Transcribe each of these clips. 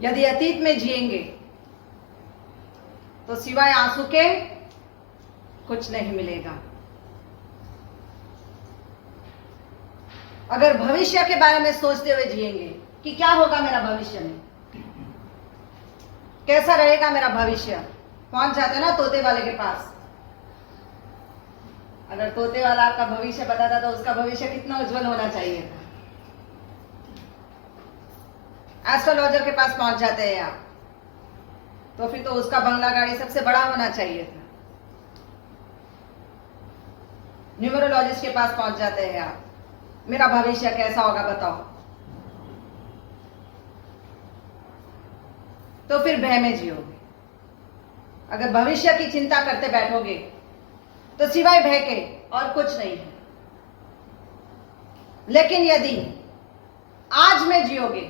यदि अतीत में जिएंगे तो सिवाय आंसू के कुछ नहीं मिलेगा। अगर भविष्य के बारे में सोचते हुए जिएंगे कि क्या होगा मेरा भविष्य में, कैसा रहेगा मेरा भविष्य, पहुंच जाते ना तोते वाले के पास। अगर तोते वाला आपका भविष्य बताता तो उसका भविष्य कितना उज्जवल होना चाहिए था। एस्ट्रोलॉजर के पास पहुंच जाते हैं आप, तो फिर तो उसका बंगला गाड़ी सबसे बड़ा होना चाहिए था। न्यूमरोलॉजिस्ट के पास पहुंच जाते हैं आप, मेरा भविष्य कैसा होगा बताओ, तो फिर भय में जियोगे। अगर भविष्य की चिंता करते बैठोगे तो सिवाय भय के और कुछ नहीं है। लेकिन यदि आज में जियोगे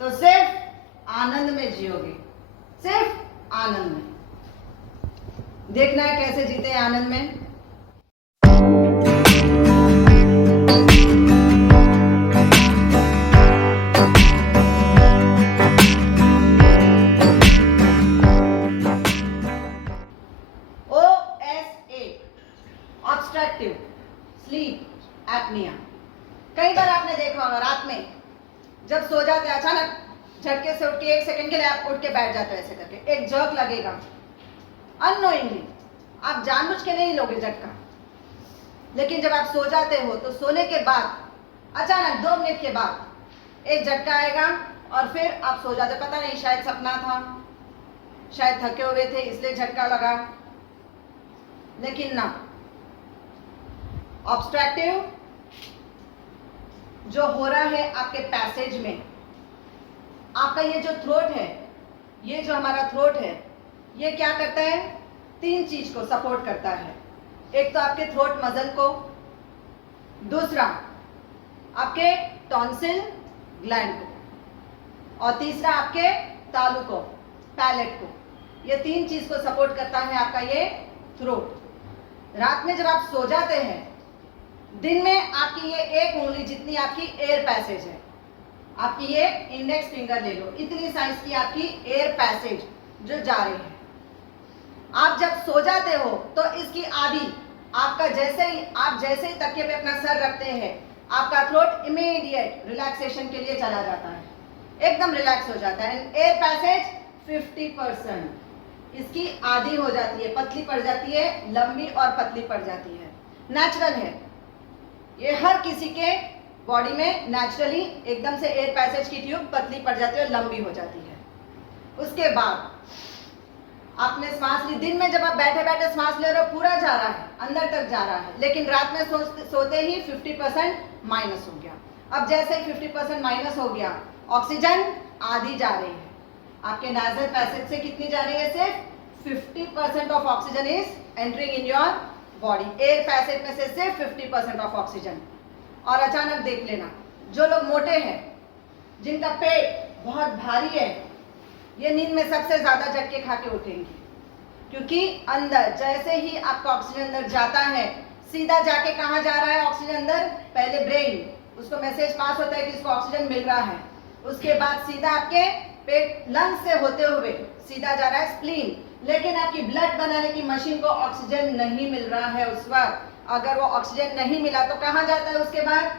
तो सिर्फ आनंद में जियोगे, सिर्फ आनंद में। देखना है कैसे जीते हैं आनंद में। Obstructive sleep apnoea. कई बार आपने देखा होगा रात में जब सो जाते हैं अचानक झटके से उठ के 1 सेकंड के लिए आप उठ के बैठ जाते हो, ऐसे करके एक जर्क लगेगा अननोइंगली, आप जानबूझ के नहीं लोगे झटका। लेकिन जब आप सो जाते हो तो सोने के बाद अचानक 2 मिनट के बाद एक झटका आएगा और फिर आप सो जाते, पता नहीं शायद सपना था, शायद थके हुए थे इसलिए झटका लगा। लेकिन ना, ऑब्स्ट्रक्टिव जो हो रहा है आपके पैसेज में, आपका ये जो थ्रोट है, ये जो हमारा थ्रोट है, ये क्या करता है, 3 चीज को सपोर्ट करता है। एक तो आपके थ्रोट मसल को, दूसरा आपके टॉन्सिल ग्लैंड को, और तीसरा आपके तालु को, पैलेट को। ये 3 चीज को सपोर्ट करता है आपका ये थ्रोट। रात में जब आप सो जाते हैं, दिन में आपकी ये 1 उंगली जितनी आपकी एयर पैसेज है, आपकी ये इंडेक्स फिंगर ले लो, इतनी साइज की आपकी एयर पैसेज जो जा रही है। आप जब सो जाते हो तो इसकी आधी आपका आप जैसे ही तकिए पे अपना सर रखते हैं, आपका थ्रोट इमीडिएट रिलैक्सेशन के लिए चला जाता है, एकदम रिलैक्स हो जाता है। एयर पैसेज 50% इसकी आधी हो जाती है, पतली पड़ जाती है, लंबी और पतली पड़ जाती है। नेचुरल है ये, हर किसी के बॉडी में नेचुरली एकदम से एयर पैसेज की ट्यूब पतली पड़ जाती है और लंबी हो जाती है। उसके बाद आपने सांस ली, दिन में जब आप बैठे बैठे सांस ले रहे हो पूरा जा रहा है, अंदर तक जा रहा है, लेकिन रात में सोते ही 50% माइनस हो गया। अब जैसे ही 50% माइनस हो गया, ऑक्सीजन आधी जा रही है। आपके नाजल पैसेज से कितनी जा रही है, सिर्फ 50% of oxygen is entering in your body. Air passage में से सिर्फ 50% ऑफ ऑक्सीजन। और अचानक देख लेना, जो लोग मोटे हैं, जिनका पेट बहुत भारी है, ये नींद में सबसे ज्यादा झटके खा के उठेंगे, क्योंकि अंदर जैसे ही आपका ऑक्सीजन अंदर जाता है, सीधा जाके कहाँ जा रहा है ऑक्सीजन अंदर, पहले ब्रेन, उसको मैसेज पास होता है कि इसको ऑक्सीजन मिल रहा है। उसके बाद सीधा आपके पेट लंग्स से होते हुए सीधा जा रहा है स्प्लीन। लेकिन आपकी ब्लड बनाने की मशीन को ऑक्सीजन नहीं मिल रहा है उस वक्त। अगर वो ऑक्सीजन नहीं मिला तो कहाँ जाता है उसके बाद,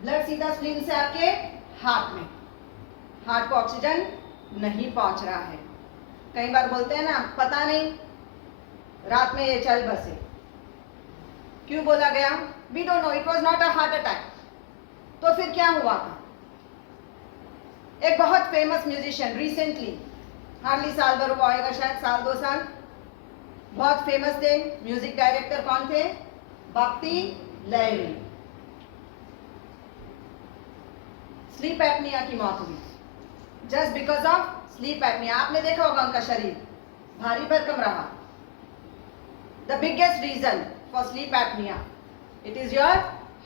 ब्लड सीधा स्प्लीन से आपके हार्ट में, हार्ट को ऑक्सीजन नहीं पहुंच रहा है। कई बार बोलते हैं ना, पता नहीं रात में ये चल बसे, क्यों बोला गया, we don't know, it was not a heart attack. तो फिर क्या हुआ था, एक बहुत फेमस म्यूजिशियन रिसेंटली, हार्डली साल भर हुआ होगा, शायद साल 2 साल, बहुत फेमस थे, म्यूजिक डायरेक्टर कौन थे, भक्ति लहरी। स्लीप एपनिया की मौत हुई just because of sleep apnoea. आपने देखा होगा उनका शरीर भारी भरकम रहा। The biggest reason for sleep apnoea, it is your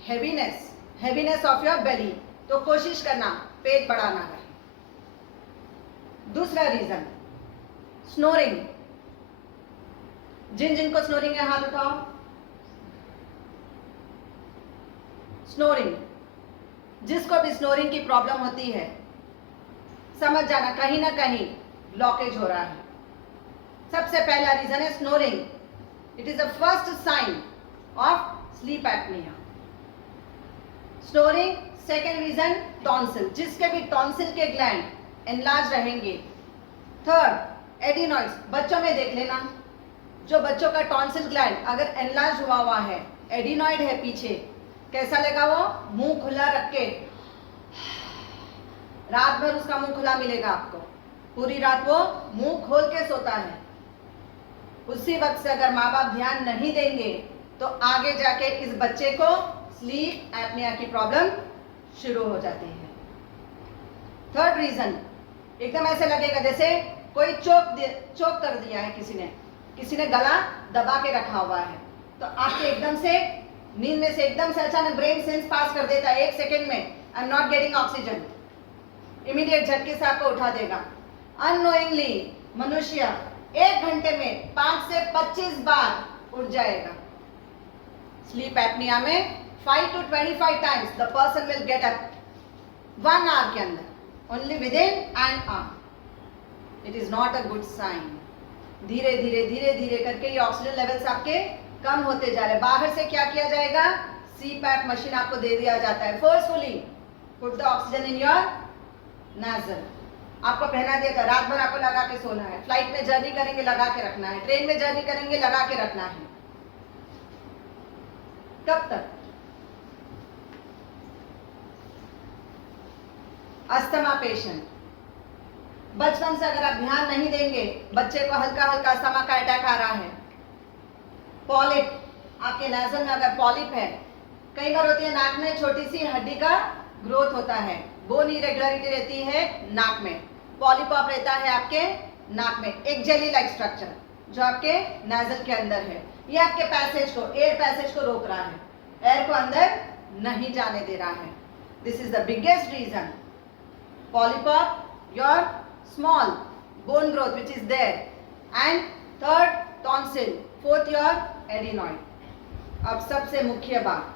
heaviness, heaviness of your belly. तो कोशिश करना पेट बड़ा ना रहे। दूसरा रीजन स्नोरिंग, जिन जिनको स्नोरिंग है हाथ उठाओ। स्नोरिंग, जिसको भी स्नोरिंग की प्रॉब्लम होती है, समझ जाना कहीं ना कहीं ब्लॉकेज हो रहा है। सबसे पहला रीजन है snoring. It is the first sign of sleep apnoea. Snoring. Second reason tonsil, जिसके भी टॉन्सिल के ग्लैंड एनलार्ज रहेंगे। थर्ड एडिनॉइड्स, बच्चों में देख लेना, जो बच्चों का टॉन्सिल ग्लैंड अगर एनलार्ज हुआ है, एडिनॉइड है पीछे, कैसा लगा वो, मुंह खुला रख के रात भर उसका मुंह खुला मिलेगा आपको, पूरी रात वो मुंह खोल के सोता है। उसी वक्त से अगर माँ बाप ध्यान नहीं देंगे तो आगे जाके इस बच्चे को स्लीप एपनिया की प्रॉब्लम शुरू हो जाती है। थर्ड रीजन, एकदम ऐसे लगेगा जैसे कोई चोक कर दिया है, किसी ने गला दबा के रखा हुआ है, तो आपके एकदम से नींद में से एकदम से अचानक ब्रेन सेंस पास कर देता है 1 सेकेंड में, I am not getting oxygen, immediate झटके से आपको उठा देगा। अननोइंगली मनुष्य 1 घंटे में 5 से 25 बार उठ जाएगा। स्लीप एपनिया में 5 to 25 times the person will get up 1 hour के अंदर, only within an hour. It is not a good sign. धीरे धीरे करके ये ऑक्सीजन लेवल्स आपके कम होते जा रहे हैं। बाहर से क्या किया जाएगा, CPAP मशीन आपको दे दिया जाता है, forcefully put the oxygen in your nasal, आपको पहना दिया था, रात भर आपको लगा के सोना है, फ्लाइट में जर्नी करेंगे लगा के रखना है, ट्रेन में जर्नी करेंगे लगा के रखना है। कब तक? अस्थमा पेशेंट, बचपन से अगर आप ध्यान नहीं देंगे, बच्चे को हल्का हल्का अस्थमा का अटैक आ रहा है। पॉलिप, आपके नाज़ल में अगर पॉलिप है, कई बार होती है नाक में छोटी सी हड्डी का ग्रोथ होता है, बोन इरेगुलरिटी रहती है नाक में, पॉलीपॉप रहता है आपके नाक में, एक जेली लाइक स्ट्रक्चर जो आपके नाज़ल के अंदर है, ये आपके पैसेज को, एयर पैसेज को रोक रहा है, एयर को अंदर नहीं जाने दे रहा है। This is the biggest reason. Polyp, your small bone growth which is there, and third tonsil, fourth your adenoid. अब सबसे मुख्य बात,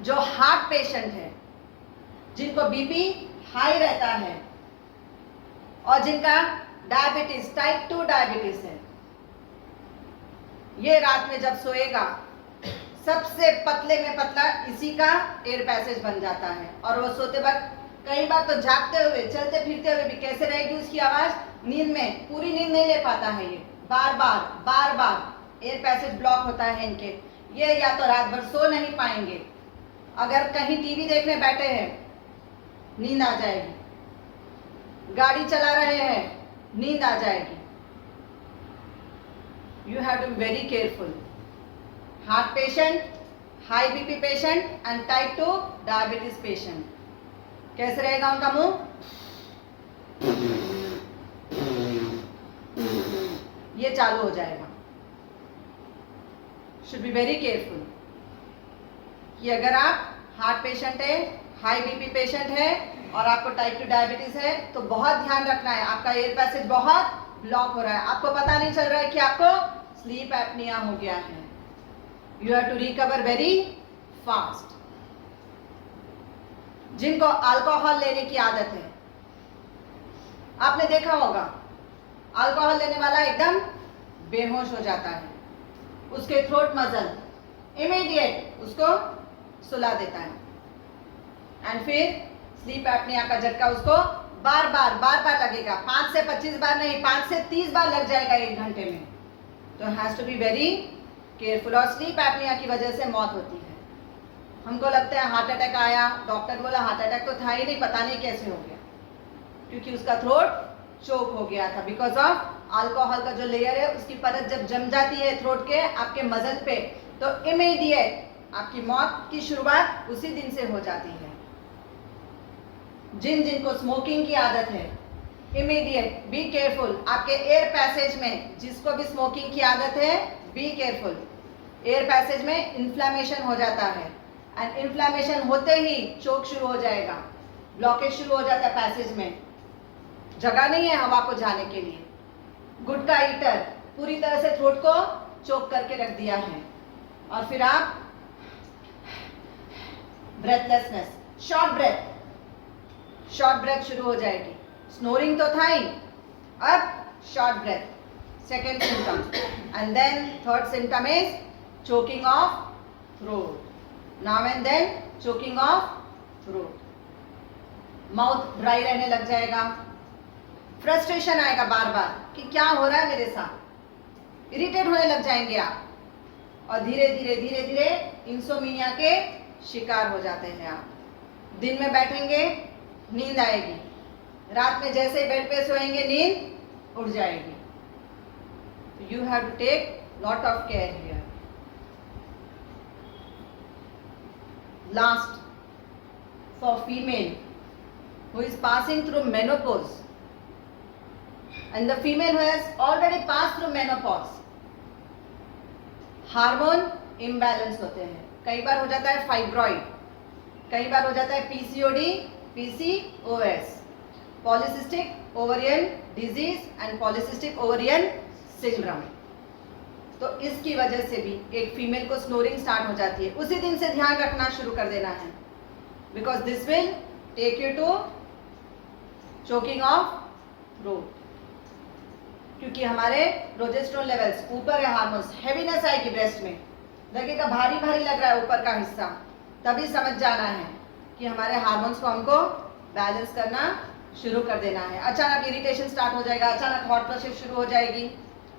जो हार्ट पेशेंट है, जिनको बीपी हाई रहता है और जिनका डायबिटीज, टाइप 2 डायबिटीज है, ये रात में जब सोएगा सबसे पतले में पतला इसी का एयर पैसेज बन जाता है, और वो सोते वक्त कई बार तो जागते हुए, चलते फिरते हुए भी कैसे रहेगी उसकी आवाज, नींद में पूरी नींद नहीं ले पाता है, ये बार बार एयर पैसेज ब्लॉक होता है इनके, ये या तो रात भर सो नहीं पाएंगे, अगर कहीं टीवी देखने बैठे हैं नींद आ जाएगी, गाड़ी चला रहे हैं नींद आ जाएगी। You have to be very careful. Heart patient, high BP patient and type 2 diabetes patient, कैसे रहेगा उनका मुंह, ये चालू हो जाएगा। शुड बी वेरी केयरफुल कि अगर आप हार्ट पेशेंट है, हाई बीपी पेशेंट है और आपको टाइप 2 डायबिटीज है, तो बहुत ध्यान रखना है, आपका एयर पैसेज बहुत ब्लॉक हो रहा है, आपको पता नहीं चल रहा है कि आपको स्लीप एपनिया हो गया है। You have to recover very fast. जिनको अल्कोहल लेने की आदत है, आपने देखा होगा अल्कोहल लेने वाला एकदम बेहोश हो जाता है, उसके थ्रोट मसल इमीडिएट उसको सुला देता है, एंड फिर स्लीप एपनिया का झटका उसको बार बार लगेगा, 5 से 25 बार नहीं, 5 से 30 बार लग जाएगा 1 घंटे में। तो has to be very careful. और स्लीप एपनिया की वजह से मौत होती है। हमको लगता है हार्ट अटैक आया, डॉक्टर बोला हार्ट अटैक तो था ही नहीं, पता नहीं कैसे हो गया, क्योंकि उसका थ्रोट चोक हो गया था, बिकॉज ऑफ अल्कोहल का जो लेयर है उसकी परत जब जम जाती है थ्रोट के आपके मसल पे, तो इमीडिएट आपकी मौत की शुरुआत उसी दिन से हो जाती है। जिनको स्मोकिंग की आदत है, इमीडिएट बी केयरफुल, आपके एयर पैसेज में जिसको भी स्मोकिंग की आदत है, बी केयरफुल, एयर पैसेज में इन्फ्लेमेशन हो जाता है, एंड इन्फ्लेमेशन होते ही चोक शुरू हो जाएगा, ब्लॉकेज शुरू हो जाता है पैसेज में, जगह नहीं है हवा को जाने के लिए। गुटखा ईटर, पूरी तरह से थ्रोट को चोक करके रख दिया है, और फिर आप ब्रेथलेसनेस, शॉर्ट ब्रेथ शुरू हो जाएगी। स्नोरिंग तो था ही, अब short breath, second symptom. And then third symptom is choking of throat, now and then choking of throat. Mouth dry रहने लग जाएगा, फ्रस्ट्रेशन आएगा बार बार कि क्या हो रहा है मेरे साथ, इरिटेट होने लग जाएंगे आप, और धीरे धीरे इंसोमिनिया के शिकार हो जाते हैं आप। दिन में बैठेंगे नींद आएगी, रात में जैसे ही बेड पे सोएंगे नींद उड़ जाएगी। You have to take lot of care here. Last, for female who is passing through menopause and the female who has already passed through menopause, hormone imbalance होते हैं। कई बार हो जाता है फाइब्रॉइड, कई बार हो जाता है PCOD, PCOS, polycystic ovarian disease and polycystic ovarian syndrome. तो इसकी वजह से भी एक फीमेल को स्नोरिंग स्टार्ट हो जाती है। उसी दिन से ध्यान रखना शुरू कर देना है, because this will take you to choking of throat, क्योंकि हमारे प्रोजेस्टेरोन लेवल्स ऊपर है, हार्मोन्स, हैवीनेस आएगी ब्रेस्ट में, लगेगा भारी भारी लग रहा है ऊपर का हिस्सा, तभी समझ जाना है कि हमारे हार्मोन्स को हमको बैलेंस करना शुरू कर देना है। अचानक इरिटेशन स्टार्ट हो जाएगा, अचानक हॉट फ्लशेस शुरू हो जाएगी।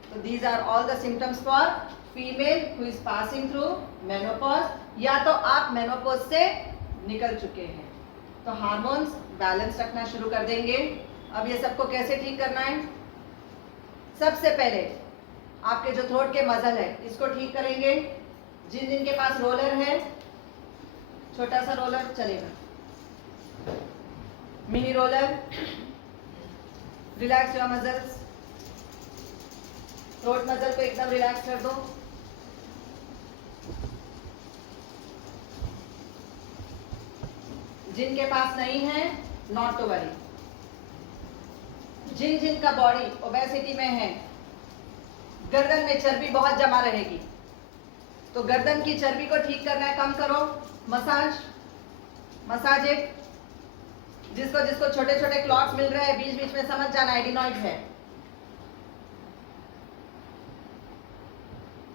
तो these are all the symptoms for female who is passing through menopause, या तो आप मेनोपॉज से निकल चुके हैं। तो हार्मोन्स बैलेंस रखना शुरू कर देंगे। अब ये सबको कैसे ठीक करना है? सबसे पहले आपके जो थ्रोट के मसल है इसको ठीक करेंगे। जिन के पास रोलर है, छोटा सा रोलर चलेगा, mini roller, relax your muscles, throat muscle को एकदम रिलैक्स कर दो। जिनके पास नहीं है, नॉट टू वरी। जिन का बॉडी ओबेसिटी में है, गर्दन में चर्बी बहुत जमा रहेगी, तो गर्दन की चर्बी को ठीक करना है, कम करो। Massage it. जिसको छोटे छोटे क्लॉट्स मिल रहे हैं बीच बीच में, समझ जाना एडिनॉइड है।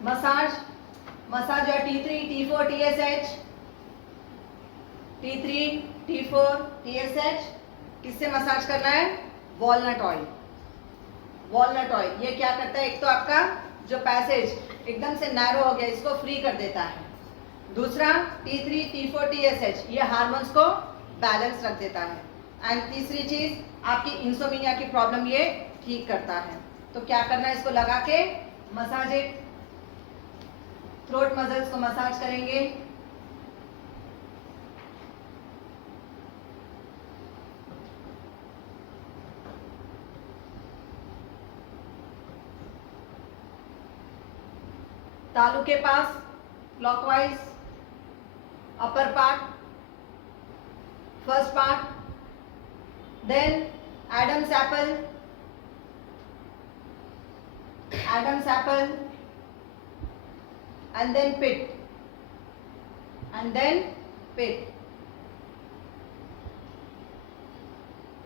Massage your T3, T4, TSH, T3, T4, TSH। किससे मसाज करना है? Walnut oil. वॉलनट ऑयल ये क्या करता है? एक तो आपका जो पैसेज एकदम से नैरो हो गया, इसको फ्री कर देता है। दूसरा T3, T4, TSH ये हार्मोन्स को बैलेंस रख देता है। एंड तीसरी चीज आपकी इंसोमिनिया की प्रॉब्लम ये ठीक करता है। तो क्या करना है? इसको लगा के मसाज इट। थ्रोट मसल्स को मसाज करेंगे। तालू के पास clockwise, upper part, first part, then Adam's apple, and then pit,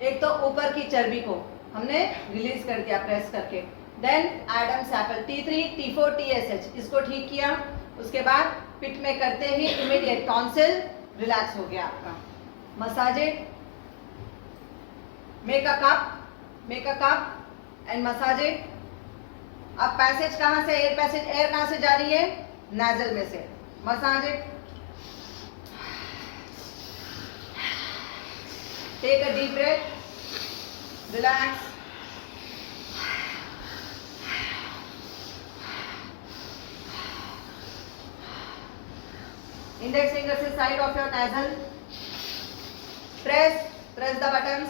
एक तो ऊपर की चर्बी को हमने रिलीज कर दिया प्रेस करके। Then Adam's Apple, T3, T4, TSH इसको ठीक किया। उसके बाद पिट में करते ही इमीडिएट टॉन्सिल रिलैक्स हो गया आपका। Massage it, make a cup and massage it. अब पैसेज कहाँ से? एयर कहाँ से जा रही है? नाजल में से। Massage it. Take a deep breath, relax. Index finger से side of your nasal. Press the buttons.